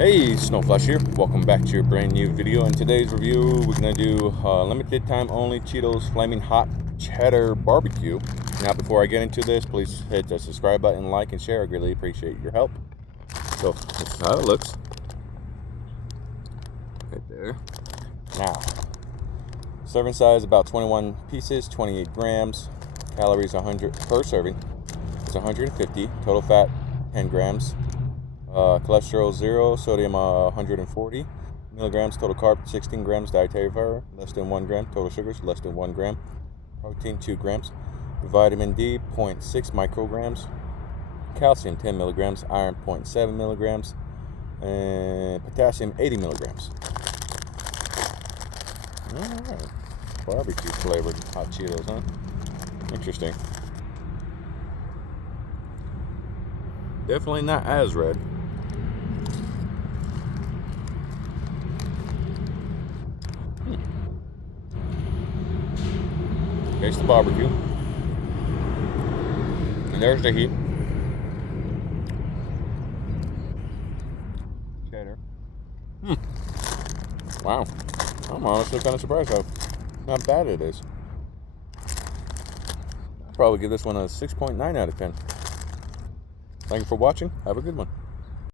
Hey, Snowflash here. Welcome back to your brand new video. In today's review, we're gonna do limited time only Cheetos Flamin' Hot Cheddar Barbecue. Now, before I get into this, please hit the subscribe button, like, and share. I greatly appreciate your help. So this is how it looks. Right there. Now, serving size about 21 pieces, 28 grams. Calories 100 per serving. It's 150. Total fat 10 grams. Cholesterol 0, sodium 140 milligrams, total carb 16 grams, dietary fiber less than 1 gram, total sugars less than 1 gram, protein 2 grams, vitamin D 0.6 micrograms, calcium 10 milligrams, iron 0.7 milligrams, and potassium 80 milligrams. Alright, barbecue flavored hot Cheetos, huh? Interesting. Definitely not as red. Taste the barbecue. And there's the heat. Cheddar. Wow. I'm honestly kind of surprised how not bad it is. I'd probably give this one a 6.9 out of 10. Thank you for watching. Have a good one.